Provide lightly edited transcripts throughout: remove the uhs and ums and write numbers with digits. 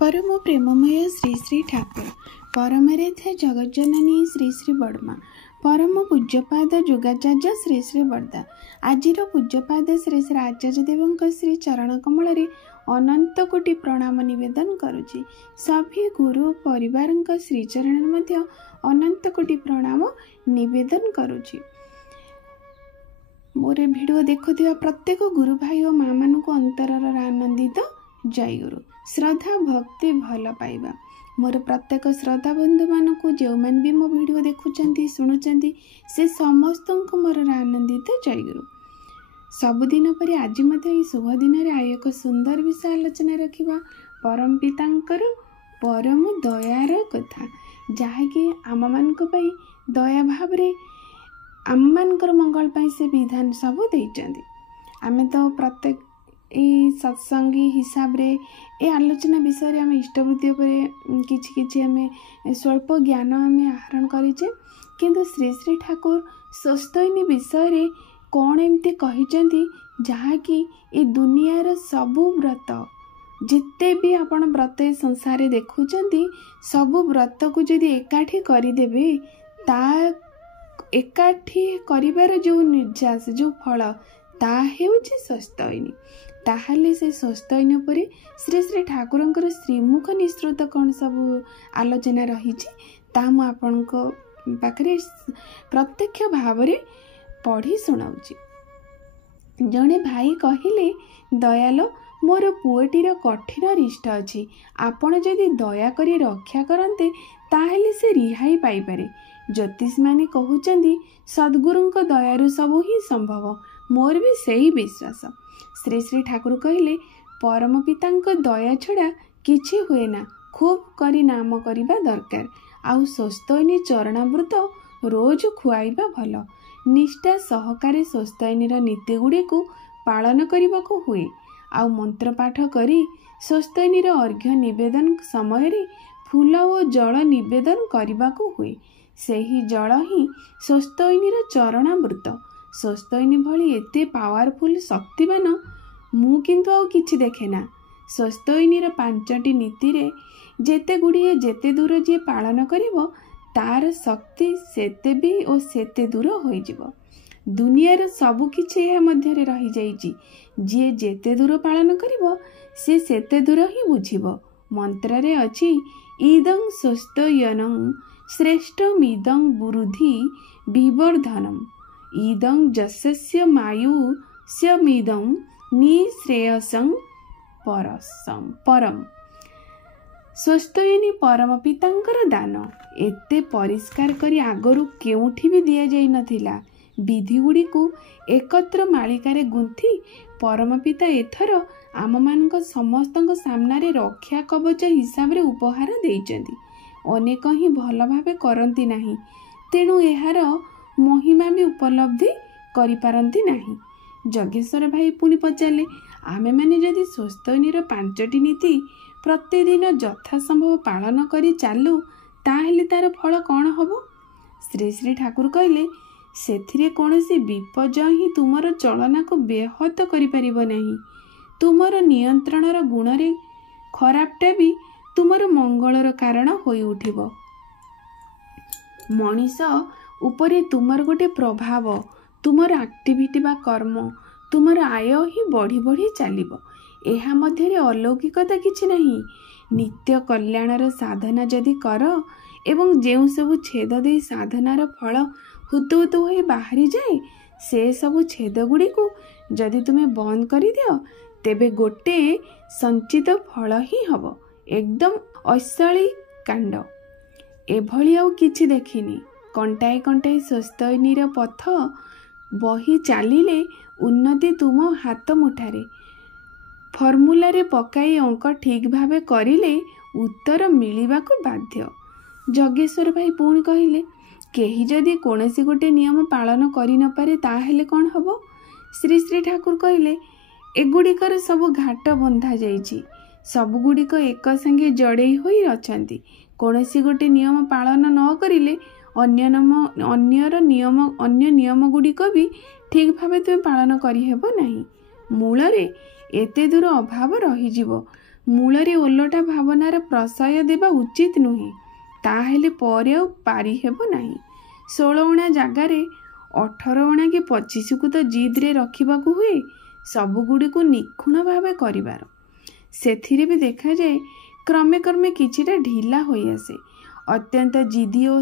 परम प्रेममय श्री श्री ठाकुर परमरेथ जगज्जननी श्री श्री बड़मा परम पूज्यपाद जोगाचार्य श्री श्री बड़दा आजिर पूज्यपाद श्री श्री आचार्य देव श्री चरण कमल अनंत कोटि प्रणाम निवेदन करुछि। सभी गुरु परिवार श्रीचरण मध्य अनंत कोटि प्रणाम निवेदन करुछि। मोर भिडियो देखुथिबा प्रत्येक गुरु भाई और माँ मान अंतरर आनंदित जय गुरु श्रद्धा भक्ति भल पाइबा मोर प्रत्येक श्रद्धा बंधु मानक जो मैंने भी मो वीडियो देखुंट शुणुंट से समस्त मोर आनंदित जय गुरु। सबुदिन पर आज शुभ दिन में एक सुंदर विषय आलोचना रखा परम पितांकर परम दयार कथा जहाँकि आम मान दया भाव आम मानकर मंगल पाई से विधान सब देइचंदी। आमे तो प्रत्येक सत्संगी हिसाब रे ए आलोचना विषय आम इष्टवृत्ति पर किछि आम स्वल्प ज्ञान आम आहरण करिचे किंतु श्री श्री ठाकुर स्वस्थैनी विषय रे कौन एमती कहिचंदी जहाँकि ए दुनियार सबु व्रत जिते भी आपण व्रत संसार देखुचंदी सबु व्रत को जदि एकाठी करिदेबे ता एकाठी करिबार जो निर्यास जो फल ता हेउछि स्वस्थैनी। ताहले से स्वस्थैनी उपरे श्री श्री ठाकुरंकर श्रीमुख निश्रुत कौन सब आलोचना रही ता मु आपनक पाखरे प्रत्यक्ष भाव रे पढ़ी सुनाउछि। जणे भाई कहिले दयाल मोर पुओटीर कठिन रिष्ट अछि आपण जदि दया करी रक्षा करन्ते ताहले से रिहाई पाई पारे। ज्योतिष माने कहउचंदी सद्गुरुंक दयारु सब ही संभव मोर भी सही विश्वास। श्री श्री ठाकुर कहले परम पितांक दया छड़ा किछि हुए ना खूब करी नाम करिबा दरकार आउ स्वस्थैनी चरणामृत रोज खुआइबा भल निष्ठा सहकारे स्वस्थैनीर नीति गुड़ी को पालन करबाको हुए आउ मंत्र पाठ करी स्वस्थैनीर अर्घ्य निवेदन समय फूल और जल निवेदन करबाको हुए सेही जल ही स्वस्थैनीर चरणामृत। स्वस्थैनी भली एते पावरफुल शक्तिमान मु किंतु आउ किछि देखेना। स्वस्थैनीर पांचटी नीति रे जेते गुड़िए जेते दूर जे पालन करिवो तार शक्ति सेते भी और सेते दूर होई जिवो। दुनियार सबु किछि एहा मध्य रे रही जाईची जे जेते दूर पालन करिवो से सेते दूर ही बुझिवो। मंत्र रे अछि इदं स्वस्थयनं श्रेष्ठमिदं बुरुधि विवर्धनम् इदं जस्य मायुष्यमिदं निश्रेयसं परम। स्वस्थैनी परम पितांकर दान एते परिष्कार करी आगरू केउठी भी दिया जाई नथिला। विधि गुड़ी को एकत्र मालिकारे गुंथी परम पिता एथर आम मानक समस्तक सामने रक्षा कवच हिसाब रे उपहार देइचंदी। अनेक ही भल भावे करंती नाही तेणु एहार महिमा भी उपलब्धि करि पारंती नाही। जगेश्वर भाई पुनि पचारे आमे माने जदि स्वस्थैनीर पांचटी नीति प्रतिदिन यथासंभव पालन करी चालू ताहेले तार फल कौन हबो। श्री श्री ठाकुर कहले सेथिरे कोनोसी विपर्य ही तुमर चलना को बेहत करि परिबो नाही। तुमर नियंत्रणर गुण रे खराबटा भी तुमर मंगलर कारण होई उठिबो। मनीष उपरे तुमर गोटे प्रभाव तुमर एक्टिविटी बा कर्म तुमर आय ही बढ़ी बढ़ी चलिबो। एहा मध्य रे अलौकिकता किछि नहीं। नित्य कल्याणर साधना जदि कर एवं जेउ सब छेद दे साधनार फल हुतुहुतु होई बाहरी जाए से सब छेद गुड़ी को जदि तुमे बंद करि दियो तेबे गोटे संचित फल ही हबो एकदम ऐशाली कांड। एभली आउ किछि देखिनी। कंटाए कंटाए स्वस्थैनीर पथ बही चलिले उन्नति तुम हाथ मुठारे फर्मुला रे पकाई अंक ठीक भावे करिले उत्तर मिलिबाको बाध्य। जगेश्वर भाई पुणी कहिले केही जदि कोनोसी गोटे नियम पालन करि न पारे ताहेले कोन हबो। श्री श्री ठाकुर कहिले एगुड़िकर सब घाट बंधा जाइछि सबुगुड़िक एक संगे जड़ेई होई अछंती। कोनोसी गोटे नियम पालन न करिले अन्य नियम गुड़िक भी ठीक भावे तुम पालन करि हेबो नाही। मूल रे एते दूर अभाव रही जिवो ମୂଳରେ ଓଲଟା ଭାବନାର ପ୍ରଶୟ ଦେବା ଉଚିତ ନୁହେଁ। ତାହେଲେ ପରେ ଆଉ ପାରି ହେବ ନାହିଁ। 16 ଅଣା ଜାଗାରେ 18 ଅଣା କି 25କୁ ତ ଜିଦ୍ରେ ରଖିବାକୁ ହୁଏ। ସବୁଗୁଡ଼ିକୁ ନିଖୁଣ ଭାବେ କରିବାର। ସେଥିରେ ବି ଦେଖାଯାଏ କ୍ରମେ କ୍ରମେ କିଛିଟା ଢିଲା ହୋଇଆସେ। ଅତ୍ୟନ୍ତ ଜିଦି ଓ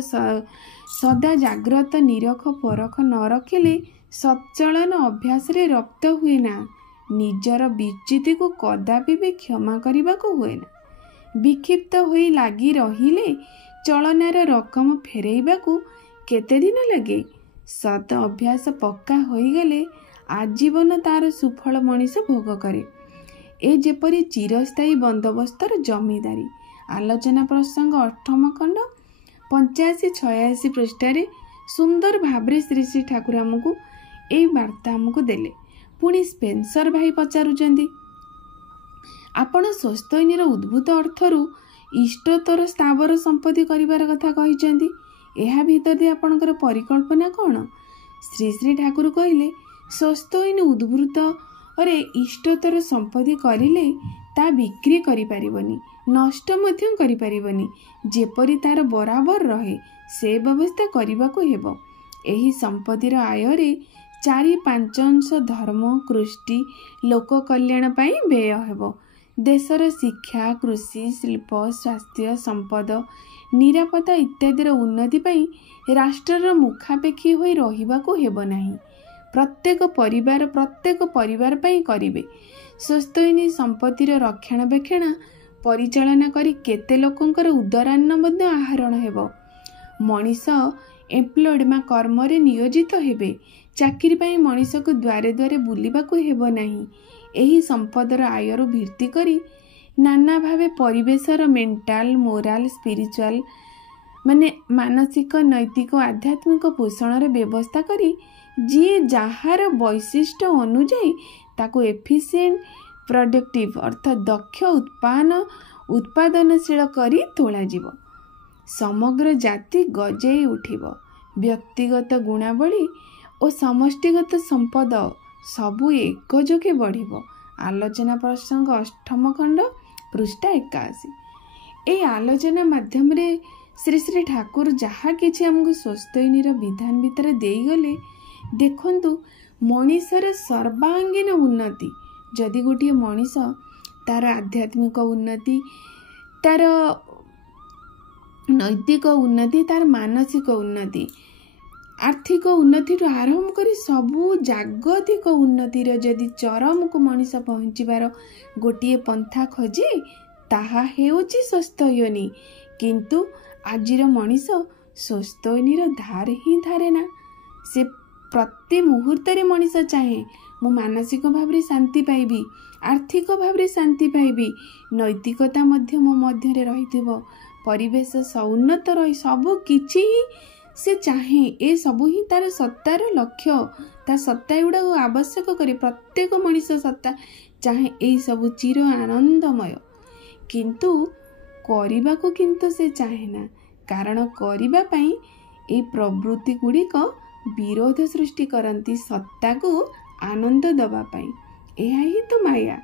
ସଦା ଜାଗ୍ରତ ନିରଖ ପରଖ ନ ରଖିଲେ ସଚଳନ ଅଭ୍ୟାସରେ ରପ୍ତ ହୁଏ ନା। ନିଜର ବିଚ୍ୟୁତିକୁ କଦାପି ବି କ୍ଷମା କରିବାକୁ ହୁଏ ନା। ବିକ୍ଷିପ୍ତ ହୋଇ ଲାଗି ରହିଲେ ଚଳନାର ରକମ ଫେରାଇବାକୁ କେତେ ଦିନ ଲାଗେ? ସତ ଅଭ୍ୟାସ ପକ୍କା ହୋଇଗଲେ ଆଜୀବନ ତାର ସୁଫଳ ମଣିଷ ଭୋଗ କରେ। ଏ ଯେପରି ଚିରସ୍ଥାୟୀ ବନ୍ଦୋବସ୍ତର ଜମିଦାରୀ। ଆଲୋଚନା ପ୍ରସଙ୍ଗ 8ମ ଖଣ୍ଡ 85-86 ପୃଷ୍ଠାରେ ସୁନ୍ଦର ଭାବରେ ଶ୍ରୀ ଶ୍ରୀ ଠାକୁର ଆମକୁ ଏଇ ବାର୍ତ୍ତା ଆମକୁ ଦେଲେ। ପୁଣି ସ୍ପେନ୍ସର ଭାଇ ପଚାରୁଛନ୍ତି, ଆପଣ ସ୍ୱସ୍ତୟିନୀର ଉଦ୍ଭୂତ ଅର୍ଥରୁ ଇଷ୍ଟତର ସ୍ଥାବର ସମ୍ପତ୍ତି କରିବାର କଥା କହିଛନ୍ତି। ଏହା ଭିତରେ ଆପଣଙ୍କର ପରିକଳ୍ପନା କ'ଣ? ଶ୍ରୀ ଶ୍ରୀ ଠାକୁର କହିଲେ, ସ୍ୱସ୍ତୟିନୀ ଉଦ୍ଭୂତରେ ଇଷ୍ଟତର ସମ୍ପତ୍ତି କରିଲେ ତା ବିକ୍ରି କରିପାରିବନି, ନଷ୍ଟ ମଧ୍ୟ କରିପାରିବନି। ଯେପରି ତାର ବରାବର ରହେ ସେ ବ୍ୟବସ୍ଥା କରିବାକୁ ହେବ। ଏହି ସମ୍ପତ୍ତିର ଆୟରେ 4-5 ଧର୍ମ, କୃଷ୍ଟି, ଲୋକ କଲ୍ୟାଣ ପାଇଁ ବ୍ୟୟ ହେବ। ଦେଶର ଶିକ୍ଷା, କୃଷି, ଶିଳ୍ପ, ସ୍ୱାସ୍ଥ୍ୟ, ସମ୍ପଦ, ନିରାପତ୍ତା ଇତ୍ୟାଦିର ଉନ୍ନତି ପାଇଁ ରାଷ୍ଟ୍ରର ମୁଖାପେକ୍ଷୀ ହୋଇ ରହିବାକୁ ହେବ ନାହିଁ। ପ୍ରତ୍ୟେକ ପରିବାର ପାଇଁ କରିବେ। ସ୍ୱସ୍ତୟିନୀ ସମ୍ପତ୍ତିର ରକ୍ଷଣାବେକ୍ଷଣ ପରିଚାଳନା କରି କେତେ ଲୋକଙ୍କର ଉଦରାନ୍ନ ମଧ୍ୟ ଆହରଣ ହେବ। ମଣିଷ ଏମ୍ପ୍ଲଏଡ୍ କର୍ମରେ ନିୟୋଜିତ ହେବେ। ଚାକିରି ପାଇଁ ମଣିଷକୁ ଦ୍ୱାରେ ଦ୍ୱାରେ ବୁଲିବାକୁ ହେବ ନାହିଁ। ଏହି ସମ୍ପଦର ଆୟରୁ ଭିତ୍ତି କରି ନାନା ଭାବେ ପରିବେଶର ମେଣ୍ଟାଲ, ମୋରାଲ, ସ୍ପିରିଚୁଆଲ ମାନସିକ, ନୈତିକ, ଆଧ୍ୟାତ୍ମିକ ପୋଷଣର ବ୍ୟବସ୍ଥା କରି ଯିଏ ଯାହାର ବୈଶିଷ୍ଟ୍ୟ ଅନୁଯାୟୀ ତାକୁ ଏଫିସିଏଣ୍ଟ, ପ୍ରଡକ୍ଟିଭ ଅର୍ଥାତ୍ ଦକ୍ଷ ଉତ୍ପାଦନଶୀଳ କରି ତୋଳାଯିବ। ସମଗ୍ର ଜାତି ଗଜେଇ ଉଠିବ। ବ୍ୟକ୍ତିଗତ ଗୁଣାବଳୀ ଓ ସମଷ୍ଟିଗତ ସମ୍ପଦ ସବୁ ଏକଯୋଗେ ବଢ଼ିବ। ଆଲୋଚନା ପ୍ରସଙ୍ଗ 8ମ ଖଣ୍ଡ ପୃଷ୍ଠା 81। ଏହି ଆଲୋଚନା ମାଧ୍ୟମରେ ଶ୍ରୀ ଶ୍ରୀ ଠାକୁର ଯାହା କିଛି ଆମକୁ ସ୍ୱସ୍ତୟିନୀର ବିଧାନ ଭିତରେ ଦେଇଗଲେ, ଦେଖନ୍ତୁ ମଣିଷର ସର୍ବାଙ୍ଗୀନ ଉନ୍ନତି। ଯଦି ଗୋଟିଏ ମଣିଷ ତାର ଆଧ୍ୟାତ୍ମିକ ଉନ୍ନତି, ତାର ନୈତିକ ଉନ୍ନତି, ତାର ମାନସିକ ଉନ୍ନତି, ଆର୍ଥିକ ଉନ୍ନତିରୁ ଆରମ୍ଭ କରି ସବୁ ଜାଗତିକ ଉନ୍ନତିର ଯଦି ଚରମକୁ ମଣିଷ ପହଞ୍ଚିବାର ଗୋଟିଏ ପନ୍ଥା ଖୋଜେ, ତାହା ହେଉଛି ସ୍ୱସ୍ତୟିନୀ। କିନ୍ତୁ ଆଜିର ମଣିଷ ସ୍ୱସ୍ତୟିନୀର ଧାର ହିଁ ଧାରେ ନା। ସେ ପ୍ରତି ମୁହୂର୍ତ୍ତରେ ମଣିଷ ଚାହେଁ ମୁଁ ମାନସିକ ଭାବରେ ଶାନ୍ତି ପାଇବି, ଆର୍ଥିକ ଭାବରେ ଶାନ୍ତି ପାଇବି, ନୈତିକତା ମଧ୍ୟ ମୋ ମଧ୍ୟରେ ରହିଥିବ, ପରିବେଶ ସଉନ୍ନତ ରହି ସବୁ କିଛି ହିଁ ସେ ଚାହେଁ। ଏ ସବୁ ହିଁ ତାର ସତ୍ତାର ଲକ୍ଷ୍ୟ। ତା ସତ୍ତା ଏଗୁଡ଼ାକୁ ଆବଶ୍ୟକ କରେ। ପ୍ରତ୍ୟେକ ମଣିଷ ସତ୍ତା ଚାହେଁ ଏଇସବୁ ଚିର ଆନନ୍ଦମୟ। କିନ୍ତୁ କରିବାକୁ ସେ ଚାହେଁ ନା। କାରଣ କରିବା ପାଇଁ ଏଇ ପ୍ରବୃତ୍ତି ଗୁଡ଼ିକ ବିରୋଧ ସୃଷ୍ଟି କରନ୍ତି ସତ୍ତାକୁ ଆନନ୍ଦ ଦେବା ପାଇଁ। ଏହା ହିଁ ତ ମାୟା।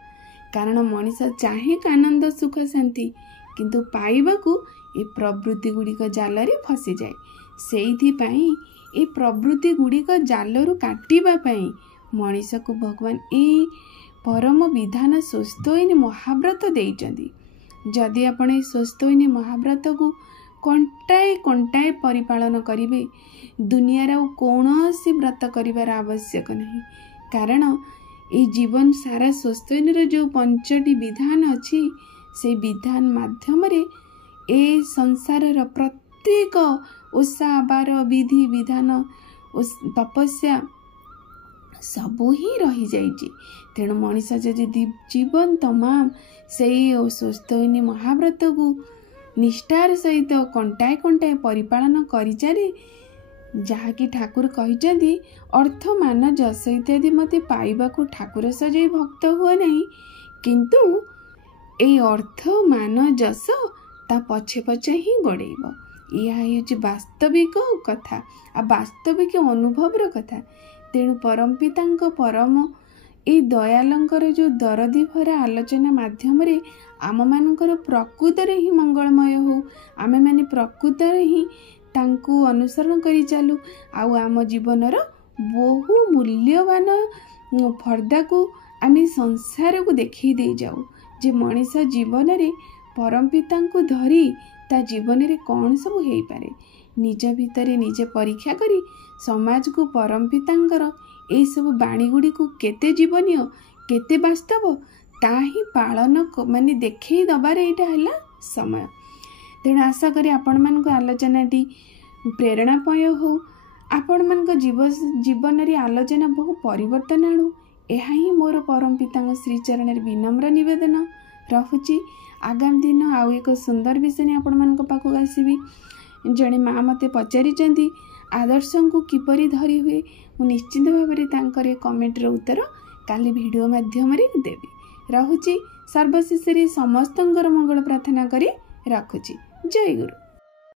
କାରଣ ମଣିଷ ଚାହେଁ ଆନନ୍ଦ, ସୁଖ, ଶାନ୍ତି, କିନ୍ତୁ ପାଇବାକୁ ଏ ପ୍ରବୃତ୍ତି ଗୁଡ଼ିକ ଜାଲରେ ଫସିଯାଏ। ସେଇଥିପାଇଁ ଏ ପ୍ରବୃତ୍ତି ଗୁଡ଼ିକ ଜାଲରୁ କାଟିବା ପାଇଁ ମଣିଷକୁ ଭଗବାନ ଏଇ ପରମ ବିଧାନ ସ୍ୱସ୍ତୟିନୀ ମହାବ୍ରତ ଦେଇଛନ୍ତି। ଯଦି ଆପଣ ଏଇ ସ୍ୱସ୍ତୟିନୀ ମହାବ୍ରତକୁ କଣ୍ଟାଏ କଣ୍ଟାଏ ପରିପାଳନ କରିବେ, ଦୁନିଆର ଆଉ କୌଣସି ବ୍ରତ କରିବାର ଆବଶ୍ୟକ ନାହିଁ। କାରଣ এই ଜୀବନ ସାରା ସ୍ୱସ୍ତୟିନୀର ଯେଉଁ 5ଟି ବିଧାନ ଅଛି, সেই ବିଧାନ ମାଧ୍ୟମରେ ଏ ସଂସାରର ପ୍ରତ୍ୟେକ ଓଷା, ବାର, ବିଧି, ବିଧାନ ଓ ତପସ୍ୟା ସବୁ ହିଁ ରହିଯାଇଛି। ତେଣୁ ମଣିଷ ଯଦି ଜୀବନ ତମାମ ସେଇ ସ୍ୱସ୍ତୟିନୀ ମହାବ୍ରତକୁ ନିଷ୍ଠାର ସହିତ କଣ୍ଟାଏ କଣ୍ଟାଏ ପରିପାଳନ କରିଚାରେ, ଯାହାକି ଠାକୁର କହିଛନ୍ତି ଅର୍ଥ, ମାନ, ଯଶ ଇତ୍ୟାଦି ମୋତେ ପାଇବାକୁ ଠାକୁର ସଜାଇ ଭକ୍ତ ହୁଅ ନାହିଁ, କିନ୍ତୁ ଏଇ ଅର୍ଥ, ମାନ, ଯଶ ତା ପଛେ ପଛେ ହିଁ ଗୋଡ଼େଇବ। ଏହା ହେଉଛି ବାସ୍ତବିକ କଥା ଆଉ ବାସ୍ତବିକ ଅନୁଭବର କଥା। ତେଣୁ ପରମ ପିତାଙ୍କ ପରମ এই ଦୟାଲଙ୍କର ଯେଉଁ ଦରଦୀ ଭରା ଆଲୋଚନା ମାଧ୍ୟମରେ ଆମମାନଙ୍କର ପ୍ରକୃତରେ ହିଁ ମଙ୍ଗଳମୟ ହେଉ, ଆମେମାନେ ପ୍ରକୃତରେ ହିଁ ତାଙ୍କୁ ଅନୁସରଣ କରି ଚାଲୁ, ଆଉ ଆମ ଜୀବନର ବହୁ ମୂଲ୍ୟବାନ ଫର୍ଦ୍ଦାକୁ ଆମେ ସଂସାରକୁ ଦେଖେଇ ଦେଇ ଯାଉ ଯେ ମଣିଷ ଜୀବନରେ ପରମପିତାଙ୍କୁ ଧରି ତା ଜୀବନରେ କ'ଣ ସବୁ ହେଇପାରେ। ନିଜ ଭିତରେ ନିଜେ ପରୀକ୍ଷା କରି ସମାଜକୁ ପରମପିତାଙ୍କର ଏଇସବୁ ବାଣୀଗୁଡ଼ିକୁ କେତେ ଜୀବନୀୟ, କେତେ ବାସ୍ତବ, ତା ହିଁ ପାଳନ ମାନେ ଦେଖେଇ ଦେବାର ଏଇଟା ହେଲା ସମୟ। ତେଣୁ ଆଶା କରି ଆପଣମାନଙ୍କ ଆଲୋଚନାଟି ପ୍ରେରଣାମୟ ହେଉ, ଆପଣମାନଙ୍କ ଜୀବନରେ ଆଲୋଚନା ବହୁ ପରିବର୍ତ୍ତନ ଆଣୁ। ଏହା ହିଁ ମୋର ପରମପିତାଙ୍କ ଶ୍ରୀଚରଣରେ ବିନମ୍ର ନିବେଦନ ରହୁଛି। ଆଗାମୀ ଦିନ ଆଉ ଏକ ସୁନ୍ଦର ବିଷୟ ନେଇ ଆପଣମାନଙ୍କ ପାଖକୁ ଆସିବି। ଜଣେ ମା ମୋତେ ପଚାରିଛନ୍ତି ଆଦର୍ଶଙ୍କୁ କିପରି ଧରି ହୁଏ। ମୁଁ ନିଶ୍ଚିତ ଭାବରେ ତାଙ୍କର କମେଣ୍ଟର ଉତ୍ତର କାଲି ଭିଡ଼ିଓ ମାଧ୍ୟମରେ ଦେବି। ରହୁଛି। ସର୍ବଶେଷରେ ସମସ୍ତଙ୍କର ମଙ୍ଗଳ ପ୍ରାର୍ଥନା କରି ରଖୁଛି। ଜୟ ଗୁରୁ।